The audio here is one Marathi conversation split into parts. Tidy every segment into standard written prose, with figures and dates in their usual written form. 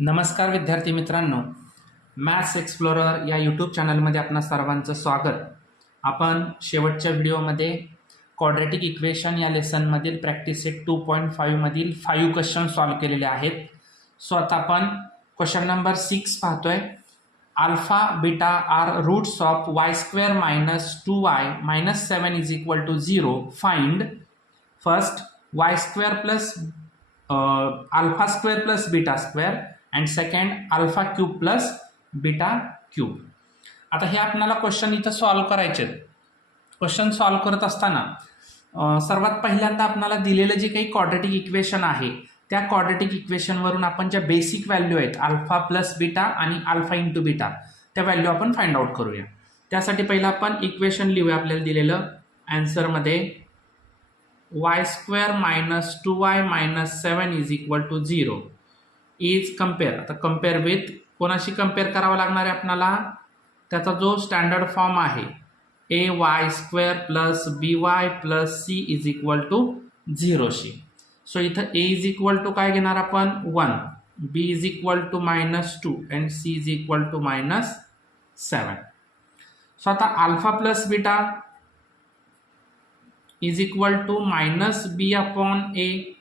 नमस्कार विद्यार्थी मित्रांनो, मॅथ्स एक्सप्लोरर या यूट्यूब चॅनलमध्ये आपणा सर्वांचं स्वागत. आपण शेवटच्या व्हिडिओमध्ये क्वाड्रॅटिक इक्वेशन या लेसनमधील प्रॅक्टिस सेट 2.5 मधील 5 क्वेश्चन सॉल्व्ह केलेले आहेत. सो आता आपण क्वेश्चन नंबर 6 पाहतोय. Alpha beta are roots of y² minus 2y minus 7 is equal to 0. Find first y² plus alpha square plus beta square and second alpha cube plus beta cube. आता हे आपल्याला क्वेश्चन इथं सॉल्व्ह करायचे. क्वेश्चन सॉल्व्ह करत असताना सर्वात पहिल्यांदा आपल्याला दिलेलं जे काही क्वाड्रॅटिक इक्वेशन आहे त्या क्वाड्रॅटिक इक्वेशनवरून आपण ज्या बेसिक व्हॅल्यू आहेत अल्फा प्लस बीटा आणि अल्फा इंटू बीटा त्या व्हॅल्यू आपण फाइंड आउट करूया. त्यासाठी पहिलं आपण इक्वेशन लिहूया. आपल्याला दिलेलं आन्सरमध्ये y² minus 2y minus 7 is equal to 0 is compare. आता कम्पेअर विथ कोणाशी कम्पेअर करावं लागणार आहे आपल्याला? त्याचा जो स्टँडर्ड फॉर्म आहे ay² plus by plus c is equal to 0 शी. सो इथं a इज इक्वल टू काय घेणार आपण 1, b is equal to minus 2 and c is equal to minus 7. So आता alpha plus beta is equal to minus B upon A.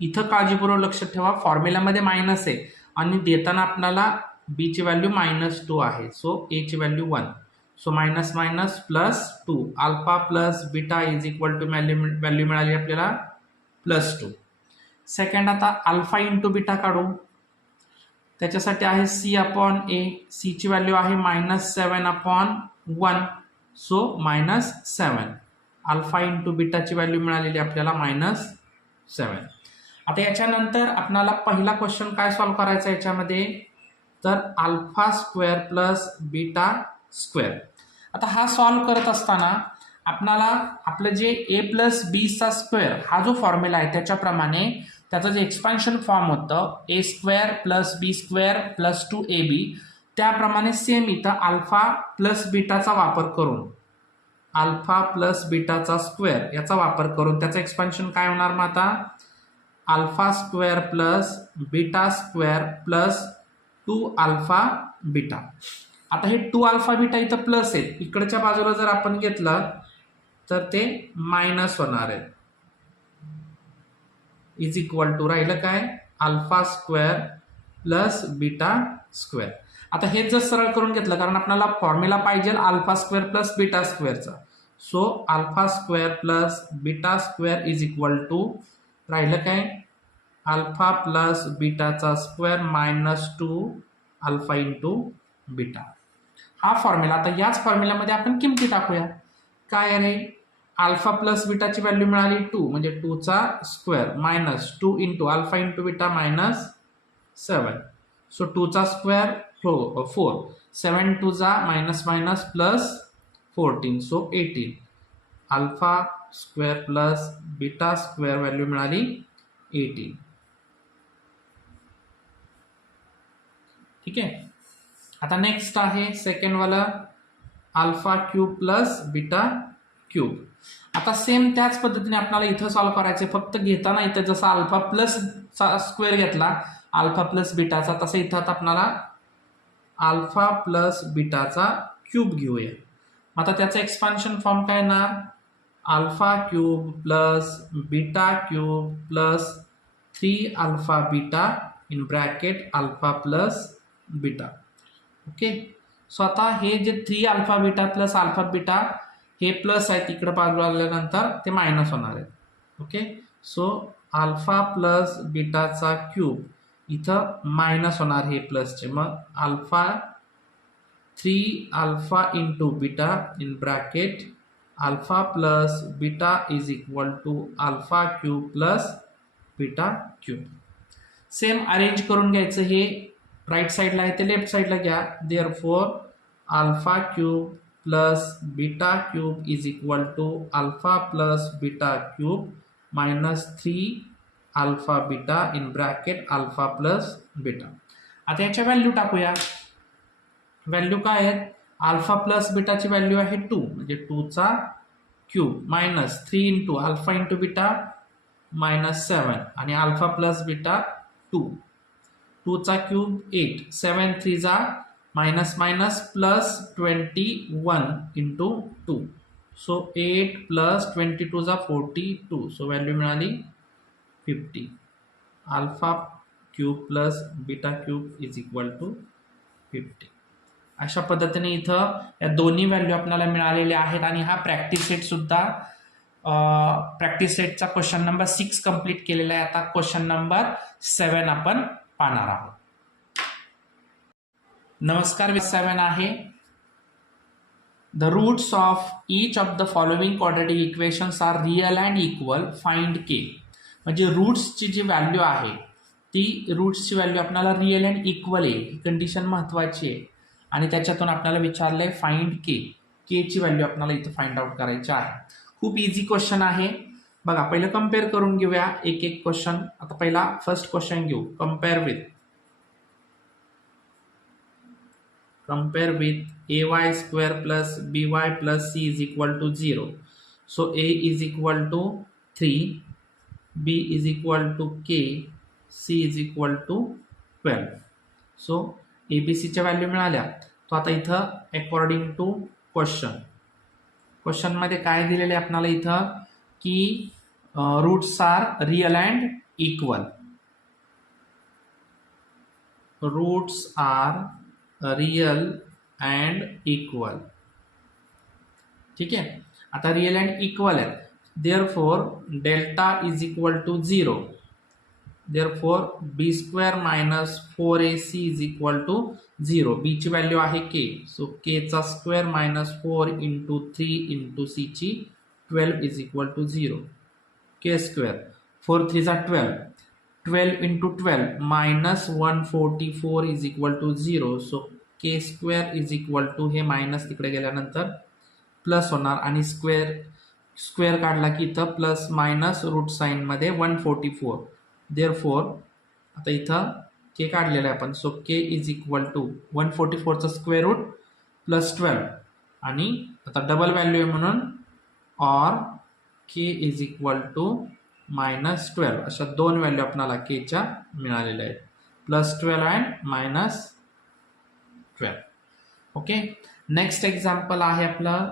इथं काळजीपूर्वक लक्षात ठेवा फॉर्म्युलामध्ये मायनस आहे आणि देताना आपल्याला बी ची व्हॅल्यू -2 आहे. सो ए ची value 1. So minus minus plus 2 alpha plus beta is equal to value मिळाली आपल्याला +2. सेकंड आता अल्फा इंटू बीटा काढू. त्याच्यासाठी आहे सी अपॉन ए. सी ची व्हॅल्यू आहे -7 अपॉन 1. सो -7 अल्फा इंटू बीटाची व्हॅल्यू मिळालेली आपल्याला -7. आता याच्यानंतर आपल्याला पहिला क्वेश्चन काय सॉल्व्ह करायचा याच्यामध्ये तर alpha square plus beta square. आता हा सॉल्व्ह करत असताना आपल्याला आपलं जे ए प्लस बी चा स्क्वेअर हा जो फॉर्म्युला आहे त्याच्याप्रमाणे त्याचं जे एक्सपान्शन फॉर्म होतं a² plus b² plus 2ab त्याप्रमाणे सेम इथं अल्फा प्लस बीटाचा वापर करून अल्फा प्लस बीटाचा स्क्वेअर याचा वापर करून त्याचं एक्सपान्शन काय होणार मग आता alpha square plus beta square plus 2 alpha beta. आता हे 2 अल्फा बीटा इथं प्लस आहे, इकडच्या बाजूला जर आपण घेतलं तर ते मायनस होणार आहे. इज इक्वल टू राहिलं काय alpha square plus beta square. आता हे जर सरळ करून घेतलं कारण आपल्याला फॉर्म्युला पाहिजे अल्फा स्क्वेअर प्लस बीटा स्क्वेअरचा. So alpha square plus beta square is equal to राहिलं काय अल्फा प्लस बीटाचा स्क्वेअर -2 अल्फा इंटू बीटा. हा फॉर्म्युला. आता याच फॉर्म्युल्यामध्ये आपण किमती टाकूया. काय आहे अल्फा प्लस बीटाची व्हॅल्यू मिळाली 2 म्हणजे 2 चा square -2 into alpha into beta -7. So 2 चा स्क्वेअर 4 7 2 जा minus minus plus 14 so 18 alpha square plus beta square value मिळाली 18. ठीक आहे. आता नेक्स्ट आहे सेकंड वाला alpha cube plus beta cube. आता सेम त्याच पद्धतीने आपल्याला इथं सॉल्व्ह करायचे. फक्त घेताना इथं जसा अल्फा प्लस स्क्वेअर घेतला अल्फा प्लस बीटाचा तसं इथं आपल्याला अल्फा प्लस बीटाचा क्यूब घेऊया. आता त्याचं एक्सपान्शन फॉर्म काय येणार alpha cube plus beta cube plus 3 alpha beta in bracket alpha plus beta. Okay. So आता हे जे 3 alpha beta plus alpha beta हे प्लस आहे तिकडे बाजूला आल्यानंतर ते मायनस होणार आहेत. ओके. सो अल्फा प्लस बीटाचा क्यूब इथं मायनस होणार हे प्लसचे. मग alpha 3 alpha into beta in bracket alpha plus beta is equal to alpha cube plus beta cube. Same arrange करून घ्यायचं. हे राईट साईडला आहे ते लेफ्ट साईडला घ्या. Therefore alpha cube plus beta cube is equal to alpha plus beta cube -3 alpha beta in bracket alpha plus beta. आता याच्या व्हॅल्यू टाकूया. व्हॅल्यू काय आहेत अल्फा प्लस बीटाची व्हॅल्यू आहे 2 म्हणजे 2 चा cube -3 into alpha into beta -7 आणि अल्फा प्लस बीटा 2 2चा क्यूब 8, 7 3 जा minus minus plus 21 into 2. So 8 plus 22 जा 42. सो व्हॅल्यू मिळाली 50. Alpha cube plus beta cube is equal to 50. अशा पद्धतीने इथं या दोन्ही व्हॅल्यू आपल्याला मिळालेल्या आहेत आणि हा प्रॅक्टिस सेट सुद्धा प्रॅक्टिस सेटचा क्वेश्चन नंबर 6 कंप्लीट केलेला आहे. आता क्वेश्चन नंबर 7 आपण पाहणार आहोत. नमस्कार. 7 आहे the roots of each of the following quadratic equations are real and equal, find K. म्हणजे रूट्सची जी व्हॅल्यू आहे ती रूट्सची व्हॅल्यू आपल्याला रिअल अँड इक्वल आहे, ही कंडिशन महत्वाची आहे. आणि त्याच्यातून आपल्याला विचारलंय फाइंड के. के ची व्हॅल्यू आपल्याला इथं फाइंड आउट करायची आहे. खूप इझी क्वेश्चन आहे. बघा पहिलं कम्पेअर करून घेऊया एक एक क्वेश्चन. आता पहिला फर्स्ट क्वेश्चन घेऊ. Compare with ay square plus by plus c is equal to 0. So a is equal to 3, b is equal to k, c is equal to 12. So abc च्या व्हॅल्यू मिळाल्या. तो आता इथं अकॉर्डिंग टू क्वेश्चन मध्ये काय दिलेले आपल्याला इथं की roots are real and equal. Roots are real and equal. ठीक आहे. आता रिअल अँड इक्वल आहे. Therefore delta is equal to 0. Therefore B square minus 4ac is equal to 0. B ची व्हॅल्यू आहे के. सो के चा square minus 4 into 3 into C ची 12 is equal to 0. K square 4 3 जा 12. 12 into 12 minus 144 is equal to 0. So K square is equal to हे मायनस तिकडे गेल्यानंतर प्लस होणार आणि स्क्वेअर काढला की इथं प्लस मायनस रूट साईन मध्ये 144. देअरफॉर आता इथं के काढलेला आहे आपण. So K is equal to 144चा स्क्वेअर रूट प्लस 12 आणि आता डबल व्हॅल्यू आहे म्हणून or K is equal to minus 12. अशा दोन व्हॅल्यू आपल्याला केच्या मिळालेल्या आहेत. Plus 12 and minus 12. Okay. Next example आहे आपलं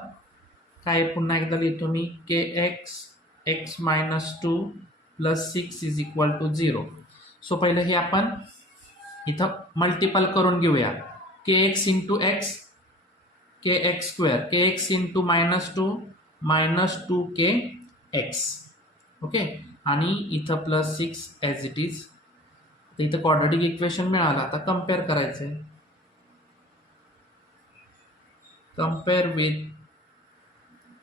काय, पुन्हा एकदा लिहितो मी. K X minus 2 plus 6 is equal to 0. So पहिलं हे आपण इथं मल्टिपल करून घेऊया. के एक्स इंटू एक्स, के एक्स स्क्वेअर, के एक्स इंटू मायनस 2 मायनस 2 के एक्स. ओके. आणि इथं प्लस 6 ॲज इट इज. इथं क्वाड्रॅटिक इक्वेशन मिळालं. आता कम्पेअर करायचं आहे. Compare with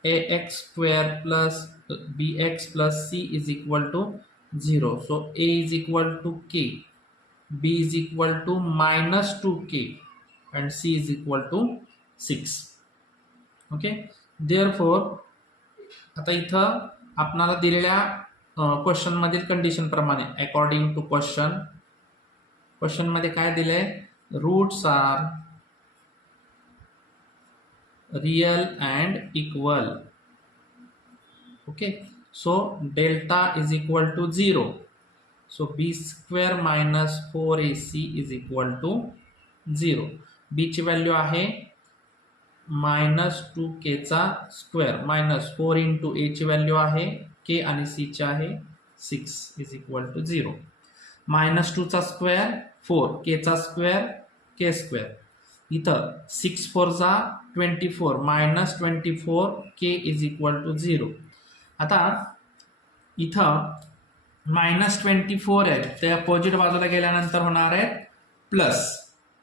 ax square plus bx plus c is equal to 0. So a is equal to k, b is equal to minus 2k and c is equal to 6. Okay. Therefore आता इथं आपल्याला दिलेल्या क्वेश्चन मधील कंडिशन प्रमाणे अकॉर्डिंग टू क्वेश्चन मध्ये काय दिलंय, roots are real and equal. Okay, so delta is equal to 0. So b square minus 4ac is equal to 0. b ची व्हॅल्यू आहे मायनस 2k चा स्क्वेअर मायनस 4 इंटू a ची व्हॅल्यू आहे k आणि c ची आहे 6 इज इक्वल टू 0. मायनस 2 चा स्क्वेअर 4, k चा स्क्वेअर k स्क्वेअर. इथं 6 4 जा 24 minus 24 K is equal to 0. आता इथं मायनस 24 आहे ते अपोजिट बाजूला गेल्यानंतर होणार आहे प्लस.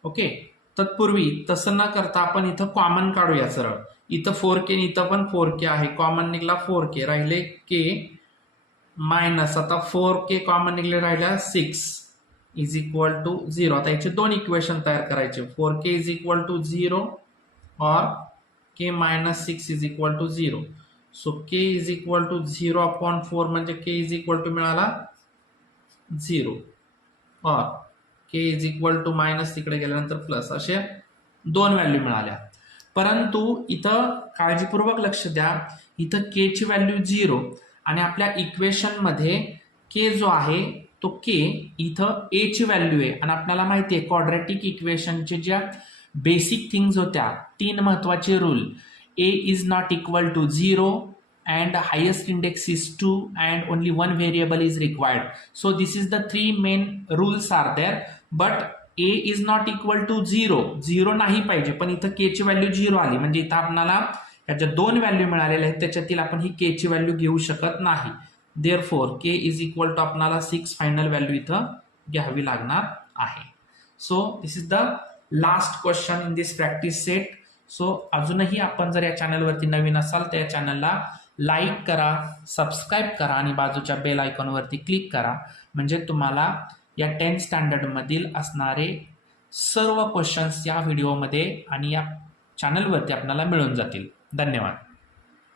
ओके. तत्पूर्वी तसं न करता आपण इथं कॉमन काढूया सरळ. इथं 4k इथं पण 4k आहे. कॉमन निघला 4k, राहिले k मायनस आता 4k कॉमन निघले, राहिल्या 6 इज इक्वल टू 0. आता याचे दोन इक्वेशन तयार करायचे. 4k इज इक्वल टू 0 और k minus 6 is equal to 0. So k is equal to 0 upon 4 म्हणजे k इज इक्वल टू मिळाला 0 और k is equal to minus तिकडे गेल्यानंतर प्लस. असे दोन व्हॅल्यू मिळाल्या. परंतु इथं काळजीपूर्वक लक्ष द्या. इथं k ची व्हॅल्यू 0 आणि आपल्या इक्वेशन मध्ये k जो आहे तो के इथं ए ची व्हॅल्यू आहे आणि आपल्याला माहिती आहे क्वाड्रॅटिक इक्वेशनचे ज्या बेसिक थिंग्स होत्या 3 महत्वाचे rule A is not equal to 0 and highest index is 2 and only one variable is required. So this is the 3 main rules are there, but a is not equal to 0 नाही पाहिजे, पण इथं k ची व्हॅल्यू 0 आली म्हणजे इथं आपल्याला ह्याच्या 2 व्हॅल्यू मिळालेल्या आहेत त्याच्यातील आपण ही k ची व्हॅल्यू घेऊ शकत नाही. Therefore k is equal to आपल्याला 6 फायनल व्हॅल्यू इथं घ्यावी लागणार आहे. So this is the last question in this practice set. सो अजूनही आपण जर या चॅनलवरती नवीन असाल तर या चॅनलला लाईक करा, सबस्क्राईब करा आणि बाजूच्या बेल आयकॉनवरती क्लिक करा म्हणजे तुम्हाला या 10th स्टँडर्डमधील असणारे सर्व क्वेश्चन्स या व्हिडिओमध्ये आणि या चॅनलवरती आपल्याला मिळून जातील. धन्यवाद.